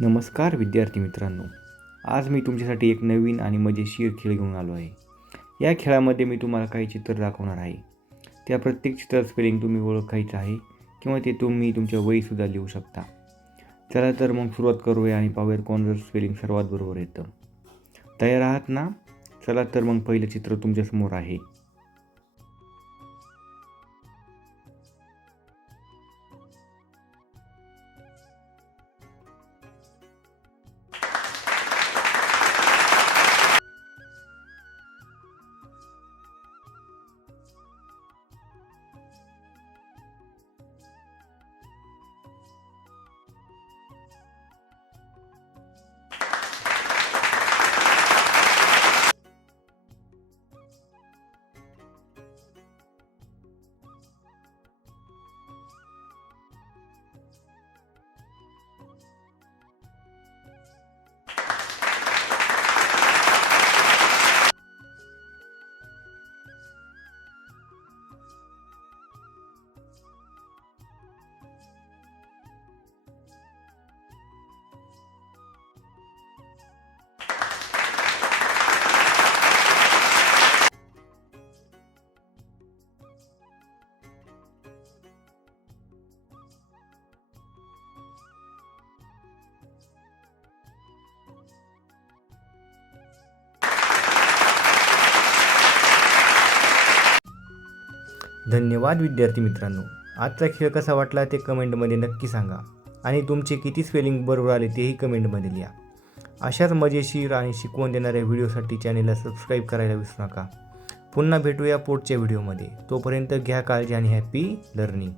नमस्कार विद्यार्थी मित्रांनो. आज मी तुमच्यासाठी एक नवीन आणि मजेशीर खेळ घेऊन आलो आहे. या खेळामध्ये मी तुम्हाला काही चित्र दाखवणार आहे. त्या प्रत्येक चित्र स्पेलिंग तुम्ही ओळखायचं आहे किंवा ते तुम्ही तुमच्या वहीसुद्धा लिहू शकता. चला तर मग सुरुवात करूया आणि पाहूया कोणतं स्पेलिंग सर्वात बरोबर येतं. तयार आहात ना? चला तर मग पहिलं चित्र तुमच्यासमोर आहे. धन्यवाद विद्यार्थी मित्रांनो. आजचा खेळ कसा वाटला ते कमेंटमध्ये नक्की सांगा. आणि तुमचे किती स्पेलिंग बरोबर आले तेही कमेंटमध्ये लिहा. अशाच मजेशीर आणि शिकवून देणाऱ्या व्हिडिओसाठी चॅनेलला सबस्क्राईब करायला विसरू नका. पुन्हा भेटूया पुढच्या व्हिडिओमध्ये. तोपर्यंत घ्या काळजी आणि हॅपी लर्निंग